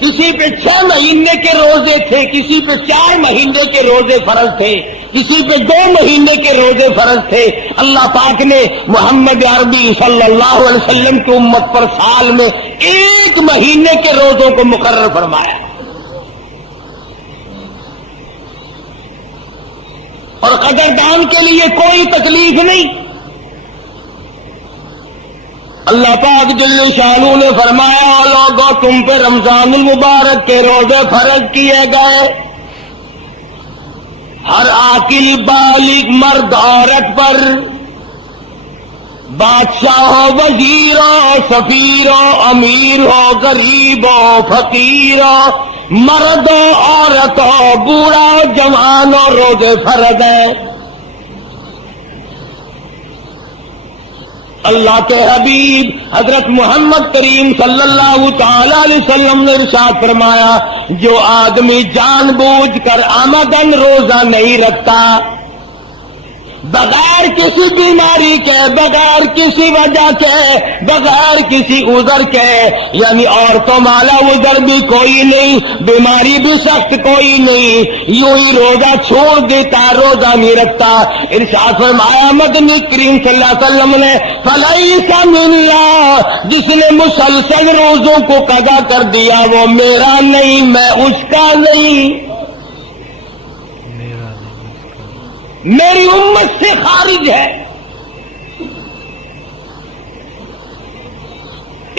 کسی پہ 6 مہینے کے روزے تھے، کسی پہ 4 مہینے کے روزے فرض تھے، کسی پہ 2 مہینے کے روزے فرض تھے۔ اللہ پاک نے محمد عربی صلی اللہ علیہ وسلم کی امت پر سال میں 1 مہینے کے روزوں کو مقرر فرمایا، اور قدردان کے لیے کوئی تکلیف نہیں۔ اللہ پاک جل شانہ نے فرمایا، لوگوں تم پہ رمضان المبارک کے روزے فرض کیے گئے، ہر عاقل بالغ مرد عورت پر، بادشاہ ہو، وزیر ہو، سفیر ہو، امیر ہو، غریب ہو، فقیر ہو، مرد ہو، عورت ہو، بوڑھا ہو، جوان ہو، روزے فرض ہیں۔ اللہ کے حبیب حضرت محمد کریم صلی اللہ تعالی علیہ وسلم نے ارشاد فرمایا، جو آدمی جان بوجھ کر عمدن روزہ نہیں رکھتا، بغیر کسی بیماری کے، بغیر کسی وجہ کے، بغیر کسی عذر کے، یعنی عورتوں والا عذر بھی کوئی نہیں، بیماری بھی سخت کوئی نہیں، یوں ہی روزہ چھوڑ دیتا، روزہ نہیں رکھتا، ارشاد فرمایا مدنی کریم صلی اللہ علیہ وسلم نے، فلیس منا، جس نے مسلسل روزوں کو قضا کر دیا وہ میرا نہیں، میں اس کا نہیں، میری امت سے خارج ہے۔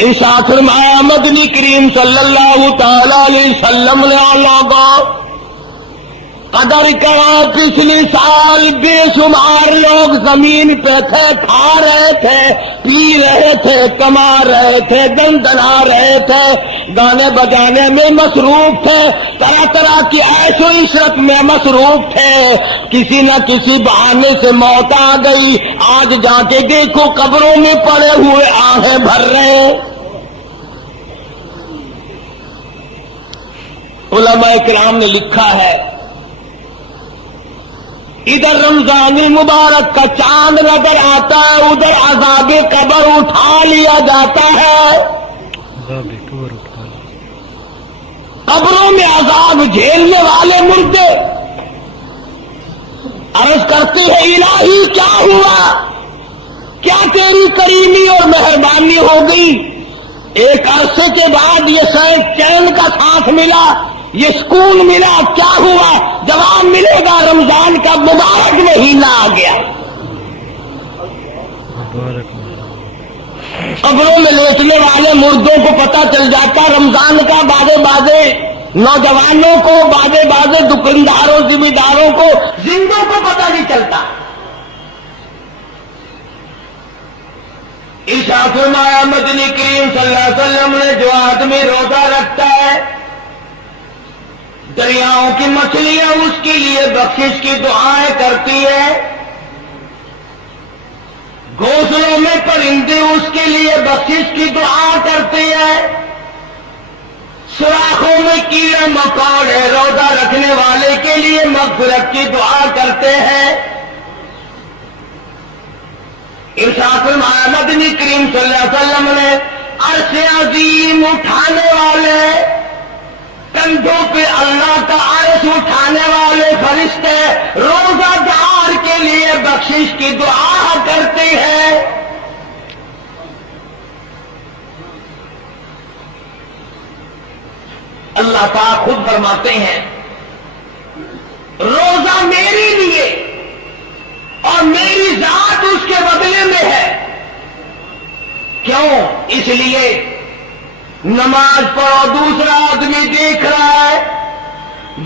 ارشاد فرمایا مدنی کریم صلی اللہ تعالی علیہ وسلم نے، لوگوں قدر کرو، پچھلے سال بے شمار لوگ زمین پہ تھے، کھا رہے تھے، پی رہے تھے، کما رہے تھے، دندنا رہے تھے، گانے بجانے میں مصروف تھے، طرح طرح کی عیش و عشرت میں مصروف تھے، کسی نہ کسی بہانے سے موت آ گئی، آج جا کے دیکھو قبروں میں پڑے ہوئے آہیں بھر رہے ہیں۔ علماء کرام نے لکھا ہے، ادھر رمضان المبارک کا چاند نظر آتا ہے، ادھر عذاب قبر اٹھا لیا جاتا ہے، قبروں میں عذاب جھیلنے والے مردے عرض کرتے ہیں، الہی کیا ہوا، کیا تیری کریمی اور مہربانی ہو گئی، ایک عرصے کے بعد یہ شاید چین کا سانس ملا، یہ سکون ملا، کیا ہوا، جواب ملے گا، رمضان کا مبارک مہینہ آ گیا۔ قبروں میں لیٹنے والے مردوں کو پتہ چل جاتا رمضان کا، بازے بازے نوجوانوں کو، بازے بازے دکانداروں، ذمہ داروں کو، زندوں کو پتہ نہیں چلتا۔ ارشاد فرمایا مدنی کریم صلی اللہ علیہ وسلم نے، جو آدمی روزہ رکھتا ہے، دریاؤں کی مچھلیاں اس کے لیے بخشش کی دعائیں کرتی ہے، گھونسلوں میں پرندے اس کے لیے بخشش کی دعا کرتے ہیں، سوراخوں میں کیڑے مکوڑے روزہ رکھنے والے کے لیے مغفرت کی دعا کرتے ہیں۔ ارشاد فرمایا مدنی کریم صلی اللہ علیہ وسلم نے، عرش عظیم اٹھانے والے، کندھوں پہ اللہ کا عرش اٹھانے والے فرشتے روزہ دار کے لیے بخشش کی دعا کرتے ہیں۔ اللہ پاک خود فرماتے ہیں، روزہ میرے لیے اور میری ذات اس کے بدلے میں ہے۔ کیوں؟ اس لیے نماز پڑھو دوسرا آدمی دیکھ رہا ہے،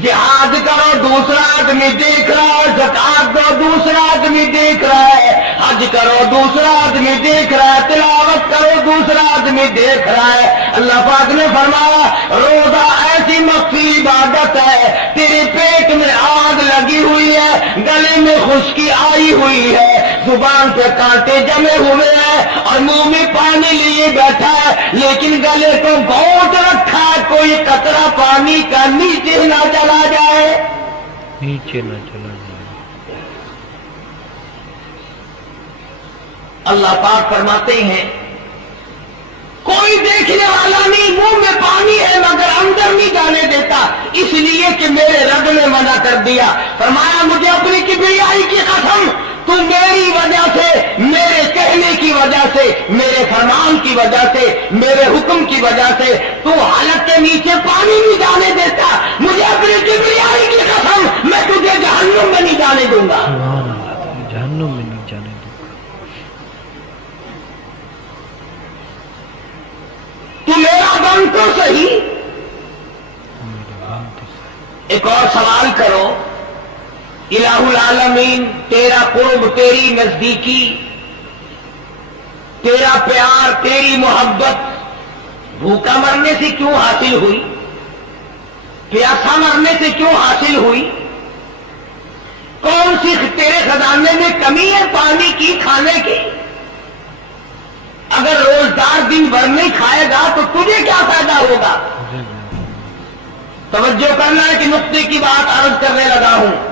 جہاد کرو دوسرا آدمی دیکھ رہا ہے، زکات دو دوسرا آدمی دیکھ رہا ہے، حج کرو دوسرا آدمی دیکھ رہا ہے، تلاوت کرو دوسرا آدمی دیکھ رہا ہے۔ اللہ پاک نے فرمایا روزہ ایسی مخفی عبادت ہے، تیرے پیٹ میں آگ لگی ہوئی ہے، گلے میں خشکی آئی ہوئی ہے، زبان پہ کانٹے جمے ہوئے ہیں اور منہ میں پانی لیے بیٹھا ہے، لیکن گلے کو گھونٹ رکھا ہے، کوئی قطرہ پانی کا نیچے نہ چلا جائے، نیچے نہ چلا جائے۔ اللہ پاک فرماتے ہیں کوئی دیکھنے والا نہیں، منہ میں پانی ہے مگر اندر نہیں جانے دیتا، اس لیے کہ میرے رب نے منع کر دیا۔ فرمایا مجھے اپنی کبریائی کی قسم، تو میری وجہ سے، میرے کہنے کی وجہ سے، میرے فرمان کی وجہ سے، میرے حکم کی وجہ سے تو حلق کے نیچے پانی نہیں جانے دیتا، مجھے اپنی کبریائی کی قسم، میں تجھے جہنم میں نہیں جانے دوں گا۔ سبحان اللہ، جہنم میں نہیں جانے دوں گا۔ تو میرا بن تو صحیح۔ ایک اور سوال کرو، الہ العالمین، تیرا قرب، تیری نزدیکی، تیرا پیار، تیری محبت بھوکا مرنے سے کیوں حاصل ہوئی؟ پیاسا مرنے سے کیوں حاصل ہوئی؟ کون سی تیرے خزانے میں کمی ہے پانی کی، کھانے کی؟ اگر روزدار دن بھر نہیں کھائے گا تو تجھے کیا فائدہ ہوگا؟ توجہ کرنا ہے کہ نقطے کی بات عرض کرنے لگا ہوں۔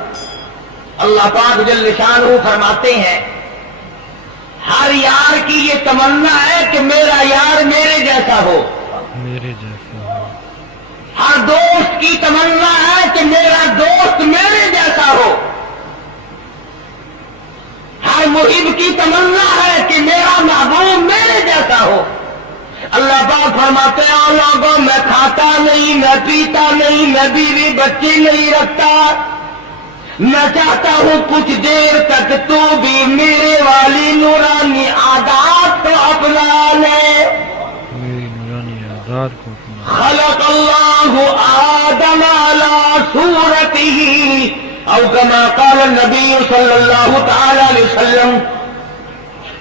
اللہ پاک جل شانہ فرماتے ہیں، ہر یار کی یہ تمنا ہے کہ میرا یار میرے جیسا ہو، میرے جیسا ہو۔ ہر دوست کی تمنا ہے کہ میرا دوست میرے جیسا ہو، ہر محب کی تمنا ہے کہ میرا محبوب میرے جیسا ہو۔ اللہ پاک فرماتے ہیں، اور لوگوں میں کھاتا نہیں، میں پیتا نہیں، میں بیوی بچے نہیں رکھتا، میں چاہتا ہوں کچھ دیر تک تو بھی میرے والی نورانی عادات کو اپنا لے۔ میری نورانی عادات کو اپنا۔ خلق اللہ آدم علی صورتہ، او کما قال النبی صلی اللہ تعالی علیہ وسلم۔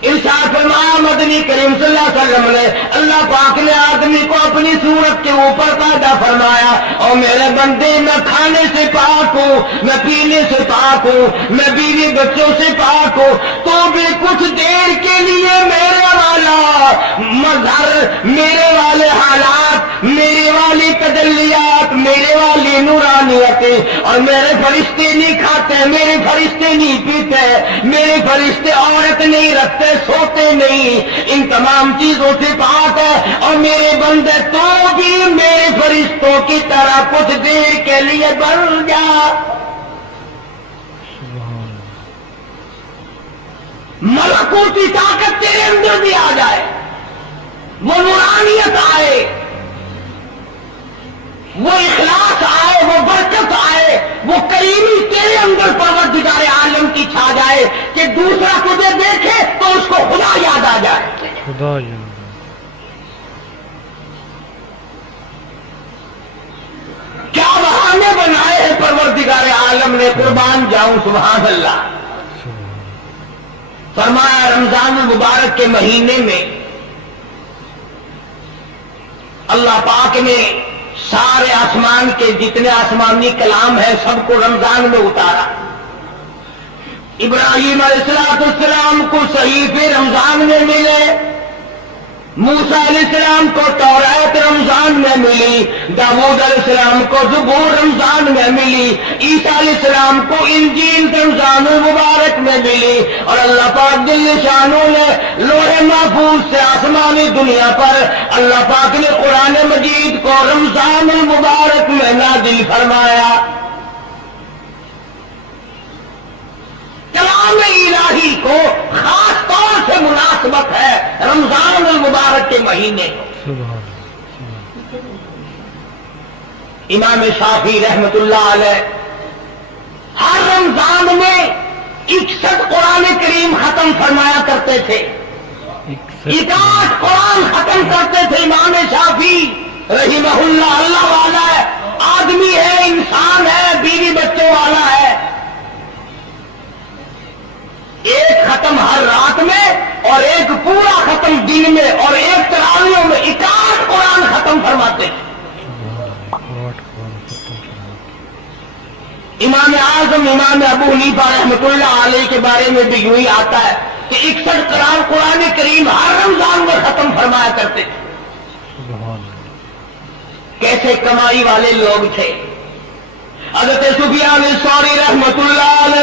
ارشاد فرمایا مدنی کریم صلی اللہ علیہ وسلم نے، اللہ پاک نے آدمی کو اپنی صورت کے اوپر پیدا فرمایا، اور میرے بندے میں کھانے سے پاک ہوں، میں پینے سے پاک ہوں، میں بیوی بچوں سے پاک ہوں، تو بھی کچھ دیر کے لیے میرے والا مظہر، میرے والے حالات، میرے والی تجلیات، میرے والی نورانیتیں، اور میرے فرشتے نہیں کھاتے، میرے فرشتے نہیں پیتے، میرے فرشتے عورت نہیں رکھتے، سوتے نہیں، ان تمام چیزوں سے پاک ہے، اور میرے بندے تو بھی میرے فرشتوں کی طرح کچھ دیر کے لیے بن جا۔ ملکوتی طاقت تیرے اندر بھی آ جائے، وہ نورانیت آئے، وہ اخلاص آئے، وہ برکت آئے، وہ کریمی تیرے اندر پروردگار عالم کی چھا جائے کہ دوسرا تجھے دیکھے تو اس کو خدا یاد آ جائے۔ خدا یاد۔ کیا بہانے بنائے ہیں پروردگار عالم نے، قربان جاؤں، سبحان اللہ۔ فرمایا رمضان المبارک کے مہینے میں اللہ پاک نے سارے آسمان کے جتنے آسمانی کلام ہیں سب کو رمضان میں اتارا۔ ابراہیم علیہ السلام کو صحیفے رمضان میں ملے، موسیٰ علیہ السلام کو توراۃ رمضان میں ملی، داؤد علیہ السلام کو زبور رمضان میں ملی، عیسیٰ علیہ السلام کو انجیل رمضان المبارک میں ملی، اور اللہ پاک جل شانہ نے لوح محفوظ سے آسمانی دنیا پر اللہ پاک نے قرآن مجید کو رمضان المبارک میں نازل فرمایا۔ کلام الہی کو خاص طور سے مناسبت ہے رمضان المبارک کے مہینے کو۔ امام شافعی رحمت اللہ علیہ ہر رمضان میں 61 قرآن کریم ختم فرمایا کرتے تھے، 61 قرآن ختم کرتے تھے امام شافعی رحمہ اللہ۔ اللہ والا ہے، آدمی ہے، انسان ہے، بیوی بچوں والا ہے، ایک ختم ہر رات میں اور ایک پورا ختم دن میں، اور ایک تراویحوں میں 61 قرآن ختم فرماتے ہیں۔ امام اعظم امام ابو حنیفہ رحمۃ اللہ علیہ کے بارے میں بھی یوں ہی آتا ہے کہ 61 قرآن کریم ہر رمضان میں ختم فرمایا کرتے تھے۔ کیسے کمائی والے لوگ تھے۔ حضرت سفیان ثوری رحمۃ اللہ علیہ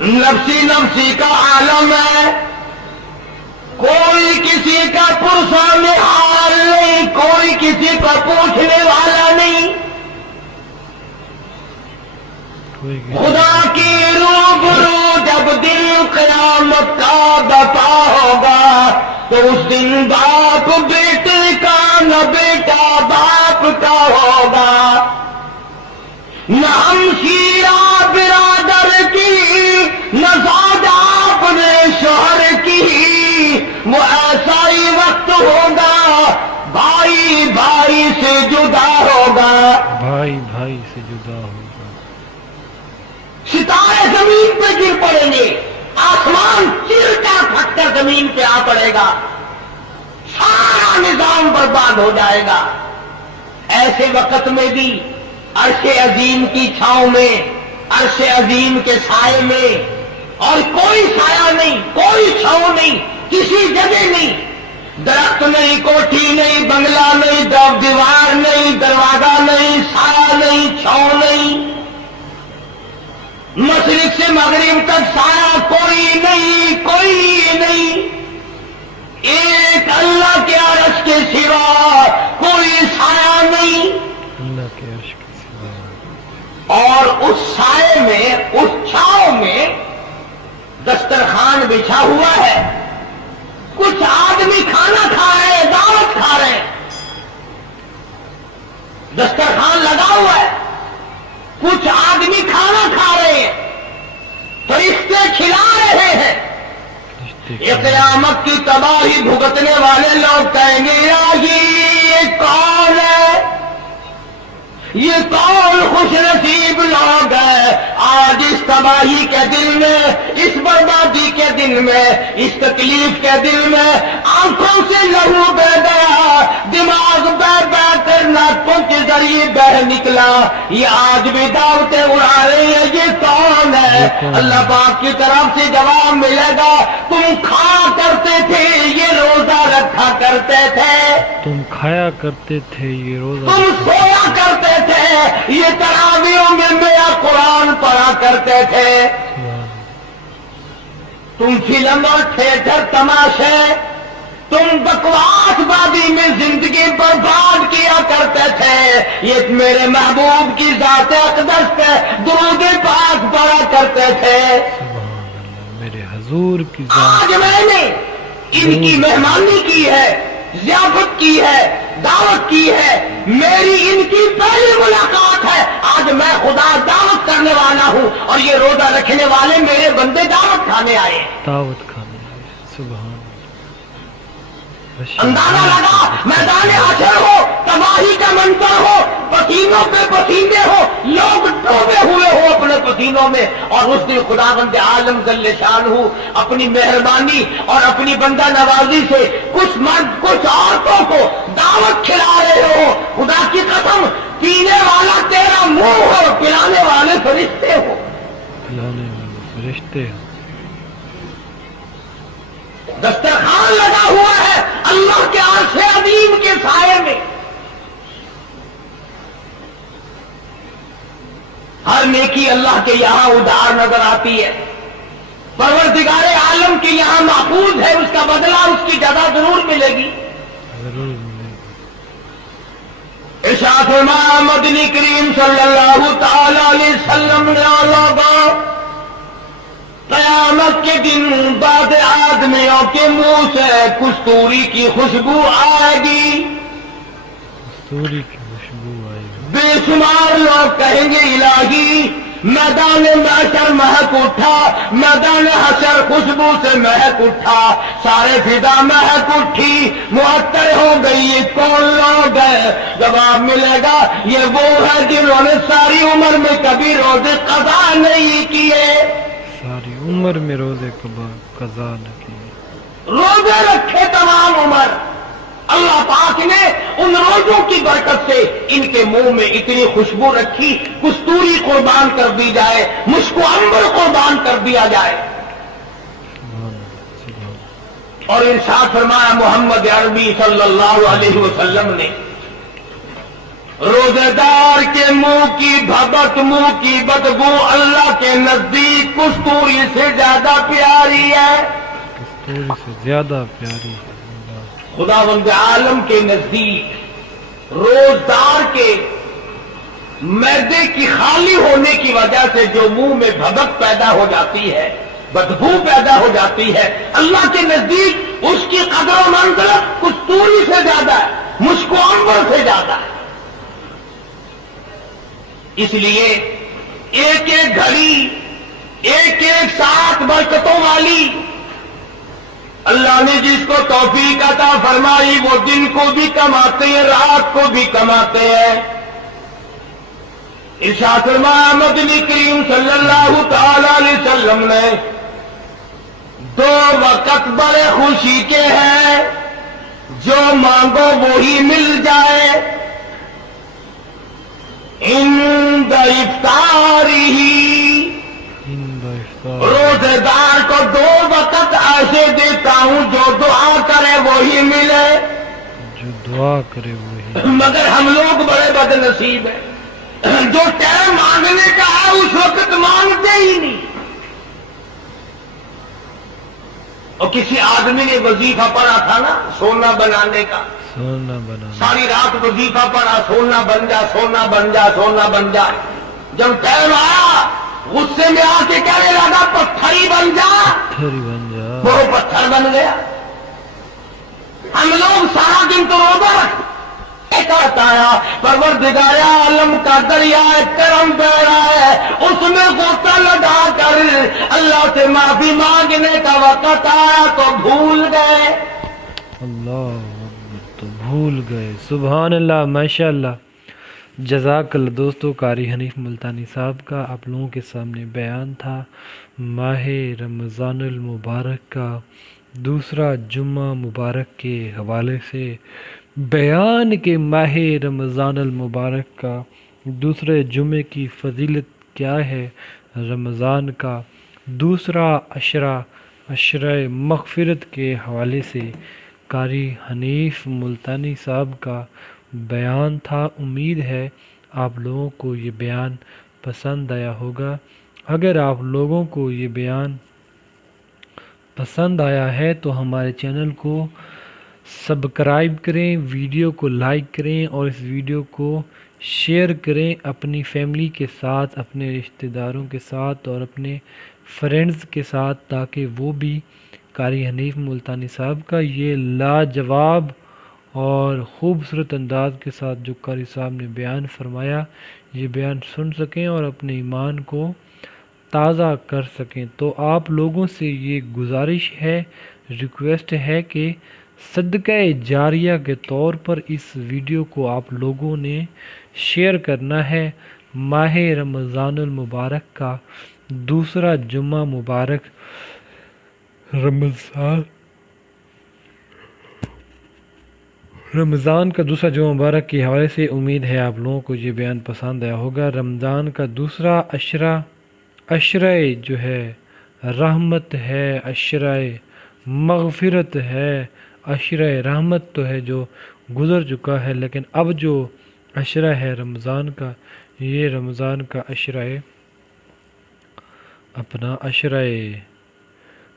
نفسی نفسی کا عالم ہے، کوئی کسی کا پرسان حال نہیں، کوئی کسی کو پوچھنے والا نہیں۔ خدا کی روبرو جب دن قیامت کا بپا ہوگا تو اس دن باپ بیٹے کا نہ بیٹا باپ کا ہوگا، نہ ہمشیرہ برادر کی نہ زوجہ اپنے شوہر کی، وہ ایسا ہی وقت ہوگا بھائی بھائی سے جدا ہوگا، بھائی بھائی سے جدا ہوگا، ستارے زمین پہ گر پڑیں گے، آسمان چیرتا پھٹتا زمین پہ آ پڑے گا، سارا نظام برباد ہو جائے گا۔ ایسے وقت میں بھی عرش عظیم کی چھاؤں میں، عرش عظیم کے سائے میں، اور کوئی سایہ نہیں، کوئی چھاؤں نہیں، کسی جگہ نہیں، درخت نہیں، کوٹھی نہیں، بنگلہ نہیں، دیوار نہیں، دروازہ نہیں، سایہ نہیں، چھاؤں نہیں، مشرق سے مغرب تک سایہ کوئی نہیں، کوئی نہیں، ایک اللہ کے عرش کے سوا کوئی سایہ نہیں، اللہ کے عرش کے سوا، اور اس سائے میں، اس چھاؤں میں دسترخوان بچھا ہوا ہے، کچھ آدمی کھانا کھا رہے ہیں، دعوت کھا رہے ہیں، دسترخوان لگا ہوا ہے، کچھ آدمی کھانا کھا رہے ہیں، فرشتے کھلا رہے ہیں، یہ قیامت کی تباہی بھگتنے والے لوگ کہیں گے یہ کون ہے، یہ کون خوش نصیب لوگ ہے، آج اس تباہی کے دن میں، اس بربادی کے دن میں، اس تکلیف کے دن میں آنکھوں سے لہو بہ گیا، دماغ بہ بہ کر ناکوں کے ذریعے بہ نکلا، یہ آج بھی دعوتیں اڑا رہی ہیں، یہ کون ہے؟ اللہ پاک کی طرف سے جواب ملے گا، تم کھا کرتے تھے، یہ روزہ رکھا کرتے تھے، تم کھایا کرتے تھے، یہ روزہ تم سویا کرتے تھے، یہ تراویحوں میں میرا قرآن پڑھا کرتے تھے، تم فلم اور تھیٹر تماشے، تم بکواس بازی میں زندگی برباد کیا کرتے تھے، یہ میرے محبوب کی ذات اقدس پہ درود پاک پڑھا کرتے تھے، سبحان اللہ، میرے حضور کی آج میں نے ان کی مہمانی کی ہے، ضیافت کی ہے، دعوت کی ہے، میری ان کی پہلی ملاقات ہے، آج میں خدا دعوت کرنے والا ہوں، اور یہ روزہ رکھنے والے میرے بندے دعوت کھانے آئے، دعوت کھانے آئے، سبحان اللہ، اندازہ لگا میدان حشر ہو، تباہی کا منظر ہو، پسینوں پہ پسینے ہو، لوگ ڈوبے ہوئے ہو اپنے پسینوں میں، اور اس دن خداوند عالم جل شانہ اپنی مہربانی اور اپنی بندہ نوازی سے کچھ مرد کچھ عورتوں کو دعوت کھلا رہے ہو، خدا کی قسم پینے والا تیرا منہ ہو، پلانے والے فرشتے ہو، پلانے والے فرشتے ہو، دسترخوان لگا ہوا ہے اللہ کے عرش عظیم کے سائے میں، ہر نیکی اللہ کے یہاں ادھار نظر آتی ہے، پروردگار عالم کے یہاں محفوظ ہے، اس کا بدلہ اس کی جزا ضرور ملے گی، ضرور ملے گا۔ ارشاد فرمایا مدنی کریم صلی اللہ تعالی علیہ وسلم نے لوگوں، قیامت کے دن بعد آدمیوں کے منہ سے کستوری کی خوشبو آئے گی، کستوری کی خوشبو آئے گی، بے شمار لوگ کہیں گے الہی میدان محشر مہک اٹھا، میدان حشر خوشبو سے مہک اٹھا، سارے فضا مہک اٹھی، معطر ہو گئی، یہ کون لوگ ہیں؟ جواب ملے گا یہ وہ ہے جنہوں نے ساری عمر میں کبھی روزے قضا نہیں کیے، ساری عمر میں روزے قضا نہ کیے، روزے رکھے تمام عمر، اللہ پاک نے ان روزوں کی برکت سے ان کے منہ میں اتنی خوشبو رکھی، کستوری قربان کر دی جائے، مشک و عنبر قربان کر دیا جائے، سبحان اللہ، سبحان اللہ، اور ارشاد فرمایا محمد عربی صلی اللہ علیہ وسلم نے، روزے دار کے منہ کی بھبک، منہ کی بدبو اللہ کے نزدیک کستوری سے زیادہ پیاری ہے، کستوری سے زیادہ پیاری ہے۔ اللہ، خداوند عالم کے نزدیک روزدار کے معدے کی خالی ہونے کی وجہ سے جو منہ میں بھبک پیدا ہو جاتی ہے، بدبو پیدا ہو جاتی ہے، اللہ کے نزدیک اس کی قدر و منزلت کستوری سے زیادہ ہے، مشک و عنبر سے زیادہ ہے۔ اس لیے ایک ایک گھڑی، ایک ایک ساتھ برکتوں والی اللہ نے جس کو توفیق عطا فرمائی، وہ دن کو بھی کماتے ہیں، رات کو بھی کماتے ہیں۔ ارشاد فرمایا مدنی کریم صلی اللہ تعالی علیہ وسلم نے، دو وقت بڑے خوشی کے ہیں، جو مانگو وہی مل جائے، عند افطاری، روزے دار کو دو وقت ایسے دیتا ہوں جو دعا کرے وہی ملے، جو دعا کرے وہی۔ مگر ہم لوگ بڑے بد نصیب ہیں، جو ٹائم مانگنے کا ہے اس وقت مانگتے ہی نہیں۔ اور کسی آدمی نے وظیفہ پڑھا تھا نا سونا بنانے کا، سونا بنانا، ساری رات وظیفہ پڑھا، سونا بن جا، سونا بن جا، سونا بن جا۔ جب ٹائم آیا غصے میں آ کے کہنے لگا پتھر ہی بن جا، پتھر ہی بن جا۔ وہ پتھر بن گیا۔ ہم لوگ سارا دن تو روزہ کرتا ہے، پروردگار عالم کا دریا کرم بہ رہا ہے، اس میں غوطہ لگا کر اللہ سے معافی مانگنے کا وقت آیا تو بھول گئے۔ اللہ اکبر، تو بھول گئے۔ سبحان اللہ، ماشاء اللہ، جزاک اللہ۔ دوستو، قاری حنیف ملتانی صاحب کا آپ لوگوں کے سامنے بیان تھا ماہ رمضان المبارک کا دوسرا جمعہ مبارک کے حوالے سے بیان کے ماہ رمضان المبارک کا دوسرے جمعے کی فضیلت کیا ہے، رمضان کا دوسرا عشرہ مغفرت کے حوالے سے قاری حنیف ملتانی صاحب کا بیان تھا۔ امید ہے آپ لوگوں کو یہ بیان پسند آیا ہوگا۔ اگر آپ لوگوں کو یہ بیان پسند آیا ہے تو ہمارے چینل کو سبسکرائب کریں، ویڈیو کو لائک کریں اور اس ویڈیو کو شیئر کریں اپنی فیملی کے ساتھ، اپنے رشتہ داروں کے ساتھ اور اپنے فرینڈز کے ساتھ، تاکہ وہ بھی قاری حنیف ملتانی صاحب کا یہ لاجواب اور خوبصورت انداز کے ساتھ جو قاری صاحب نے بیان فرمایا، یہ بیان سن سکیں اور اپنے ایمان کو تازہ کر سکیں۔ تو آپ لوگوں سے یہ گزارش ہے، ریکویسٹ ہے کہ صدقہ جاریہ کے طور پر اس ویڈیو کو آپ لوگوں نے شیئر کرنا ہے۔ ماہ رمضان المبارک کا دوسرا جمعہ مبارک، رمضان کا دوسرا جمعہ مبارک کے حوالے سے امید ہے آپ لوگوں کو یہ بیان پسند آیا ہوگا۔ رمضان کا دوسرا عشرہ جو ہے رحمت ہے، عشرہ مغفرت ہے، عشرہ رحمت تو ہے جو گزر چکا ہے، لیکن اب جو عشرہ ہے رمضان کا، یہ رمضان کا عشرہ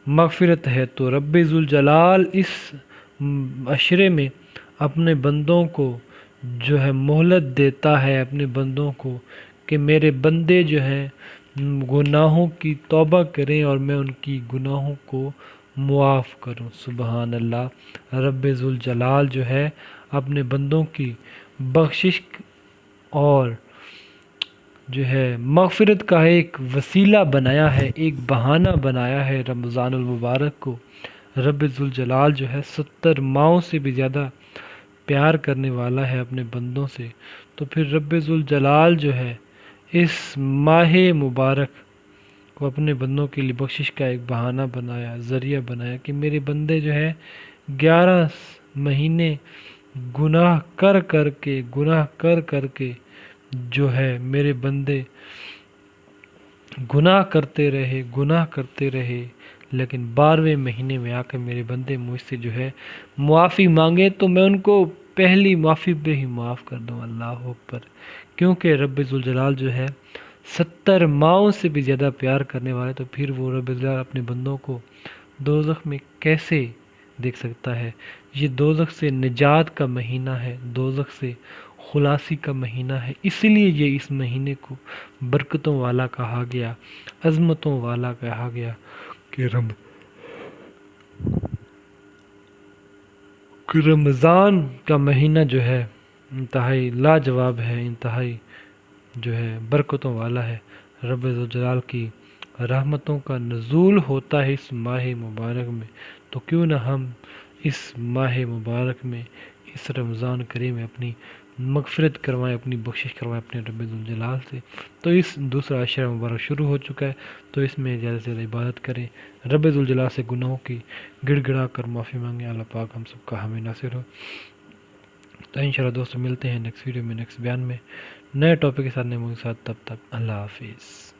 مغفرت ہے۔ تو رب ذوالجلال اس عشرے میں اپنے بندوں کو جو ہے مہلت دیتا ہے، اپنے بندوں کو کہ میرے بندے جو ہیں گناہوں کی توبہ کریں اور میں ان کی گناہوں کو معاف کروں۔ سبحان اللہ، رب ذوالجلال جو ہے اپنے بندوں کی بخشش اور جو ہے مغفرت کا ایک وسیلہ بنایا ہے، ایک بہانہ بنایا ہے رمضان المبارک کو۔ رب ذوالجلال جو ہے 70 ماؤں سے بھی زیادہ پیار کرنے والا ہے اپنے بندوں سے، تو پھر رب ذوالجلال جو ہے اس ماہ مبارک کو اپنے بندوں کے لیے بخشش کا ایک بہانہ بنایا، ذریعہ بنایا کہ میرے بندے جو ہے 11 مہینے گناہ کر کے جو ہے میرے بندے گناہ کرتے رہے، لیکن 12ویں مہینے میں آ کر میرے بندے مجھ سے جو ہے معافی مانگے تو میں ان کو پہلی معافی پہ ہی معاف کر دو، اللہ اکبر، کیونکہ رب ذوالجلال جو ہے 70 ماؤں سے بھی زیادہ پیار کرنے والے، تو پھر وہ رب ذوالجلال اپنے بندوں کو دوزخ میں کیسے دیکھ سکتا ہے؟ یہ دوزخ سے نجات کا مہینہ ہے، دوزخ سے خلاصی کا مہینہ ہے، اس لیے یہ اس مہینے کو برکتوں والا کہا گیا، عظمتوں والا کہا گیا کہ رمضان کا مہینہ جو ہے انتہائی لاجواب ہے، انتہائی جو ہے برکتوں والا ہے۔ رب ذوالجلال کی رحمتوں کا نزول ہوتا ہے اس ماہ مبارک میں، تو کیوں نہ ہم اس ماہ مبارک میں، اس رمضان کریم میں اپنی مغفرت کروائیں، اپنی بخشش کروائیں اپنے رب ذوالجلال سے۔ تو اس دوسرا عشرہ مبارک شروع ہو چکا ہے، تو اس میں زیادہ سے زیادہ عبادت کریں، رب ذوالجلال سے گناہوں کی گڑ گڑا کر معافی مانگیں، اللہ پاک ہم سب کا حامی ناصر ہو۔ تو انشاءاللہ دوستو ملتے ہیں نیکسٹ ویڈیو میں، نیکسٹ بیان میں، نئے ٹاپک کے ساتھ، نئے موضوع کے ساتھ، تب تک اللہ حافظ۔